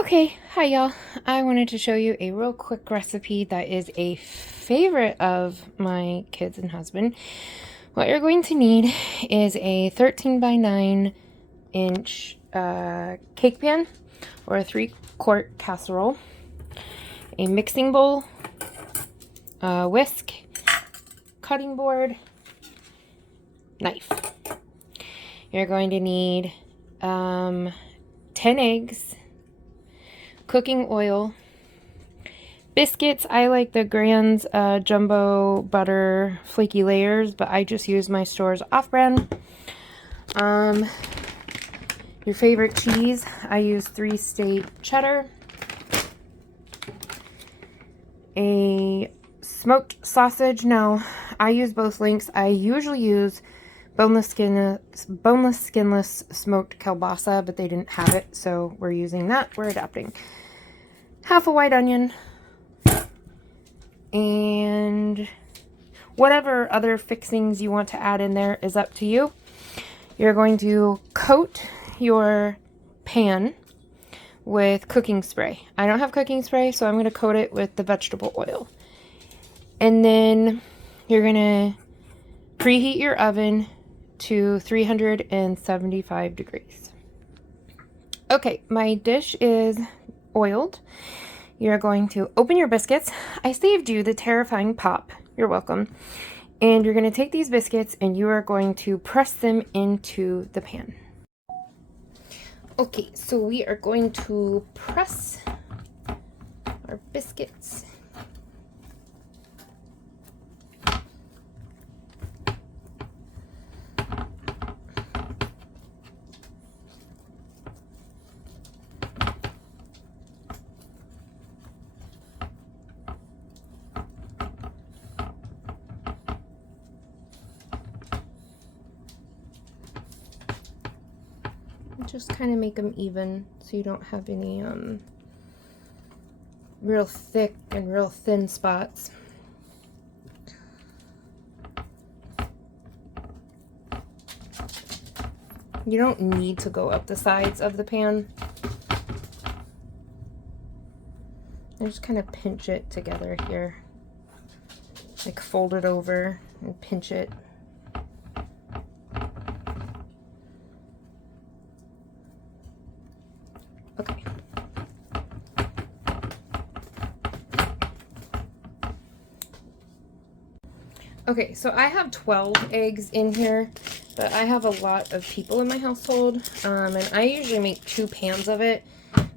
Okay, hi y'all. I wanted to show you a real quick recipe that is a favorite of my kids and husband. What you're going to need is a 13 by 9 inch cake pan or a 3-quart casserole, a mixing bowl, a whisk, cutting board, knife. You're going to need 10 eggs, cooking oil, biscuits. I like the Grand's jumbo butter flaky layers, but I just use my store's off-brand. Your favorite cheese. I use 3-state cheddar. A smoked sausage. Now, I use both links. I usually use boneless, skinless smoked kielbasa, but they didn't have it, so we're using that. We're adapting. Half a white onion, and whatever other fixings you want to add in there is up to you. You're going to coat your pan with cooking spray. I don't have cooking spray, so I'm going to coat it with the vegetable oil. And then you're going to preheat your oven to 375 degrees. Okay, my dish is oiled. You're going to open your biscuits. I saved you the terrifying pop. You're welcome. And you're going to take these biscuits and you are going to press them into the pan. Okay, so we are going to press our biscuits. Just kind of make them even so you don't have any real thick and real thin spots. You don't need to go up the sides of the pan. I just kind of pinch it together here, like fold it over and pinch it. Okay. Okay, so I have 12 eggs in here, but I have a lot of people in my household, and I usually make 2 pans of it,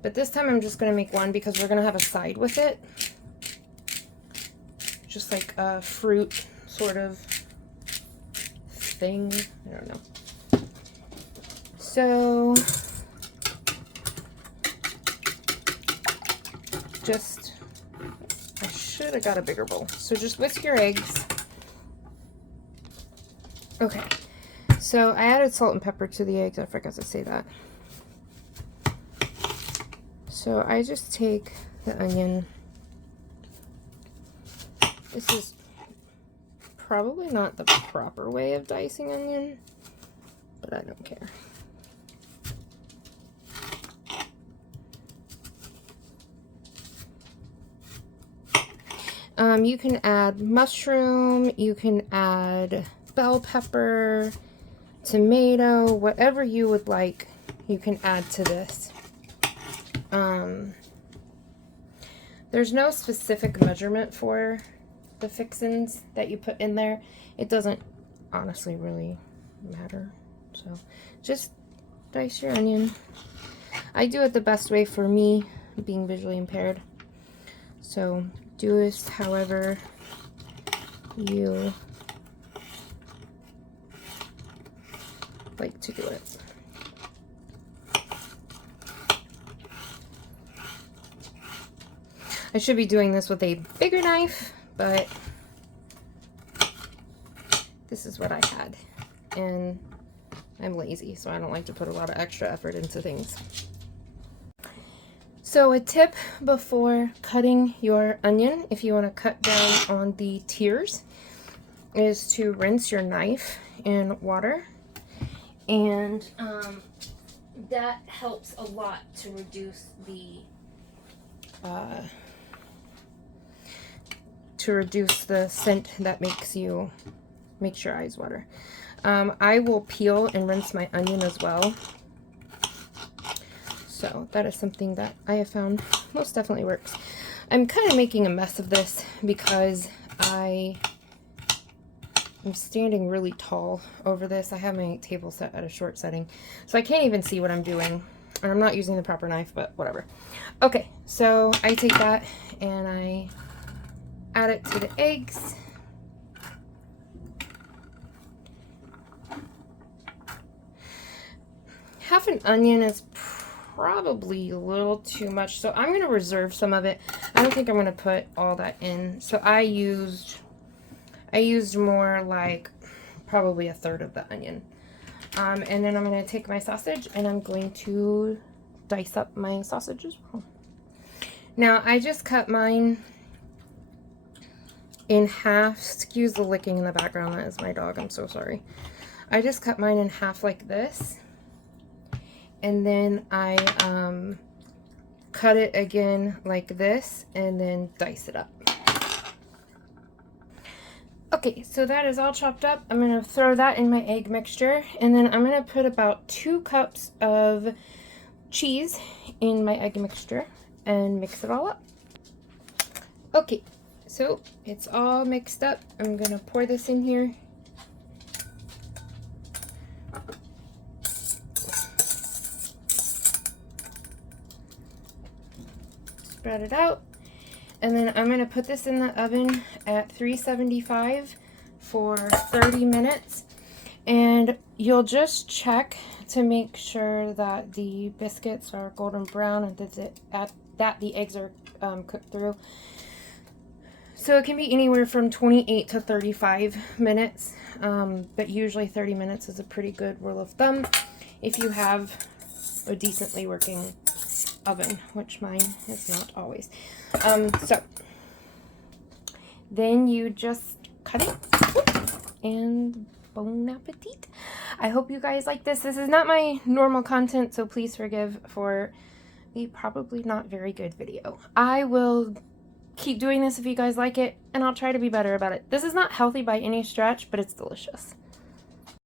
but this time I'm just going to make 1 because we're going to have a side with it. Just like a fruit sort of thing. I don't know. So I should have got a bigger bowl. So just whisk your eggs. Okay, so I added salt and pepper to the eggs. I forgot to say that. So I just take the onion. This is probably not the proper way of dicing onion, but I don't care. You can add mushroom, you can add bell pepper, tomato, whatever you would like, you can add to this. There's no specific measurement for the fixins that you put in there. It doesn't honestly really matter. So just dice your onion. I do it the best way for me, being visually impaired. So do this however you like to do it. I should be doing this with a bigger knife, but this is what I had, and I'm lazy, so I don't like to put a lot of extra effort into things. So a tip before cutting your onion, if you want to cut down on the tears, is to rinse your knife in water and that helps a lot to reduce the scent that makes your eyes water. I will peel and rinse my onion as well. So that is something that I have found most definitely works. I'm kind of making a mess of this because I'm standing really tall over this. I have my table set at a short setting, so I can't even see what I'm doing. And I'm not using the proper knife, but whatever. Okay, so I take that and I add it to the eggs. Half an onion is probably a little too much, so I'm going to reserve some of it. I don't think I'm going to put all that in. So I used more, like probably a third of the onion. And then I'm going to take my sausage and I'm going to dice up my sausage as well. Now I just cut mine in half. Excuse the licking in the background, that is my dog, I'm so sorry. I just cut mine in half like this. And then I cut it again like this and then dice it up. Okay, so that is all chopped up. I'm going to throw that in my egg mixture, and then I'm going to put about 2 cups of cheese in my egg mixture and mix it all up. Okay, so it's all mixed up. I'm going to pour this in here. Spread it out. And then I'm going to put this in the oven at 375 for 30 minutes. And you'll just check to make sure that the biscuits are golden brown and that the eggs are cooked through. So it can be anywhere from 28 to 35 minutes, but usually 30 minutes is a pretty good rule of thumb if you have a decently working oven, which mine is not always. So then you just cut it and bon appetit. I hope you guys like this. This is not my normal content, so please forgive for the probably not very good video. I will keep doing this if you guys like it, and I'll try to be better about it. This is not healthy by any stretch, but it's delicious.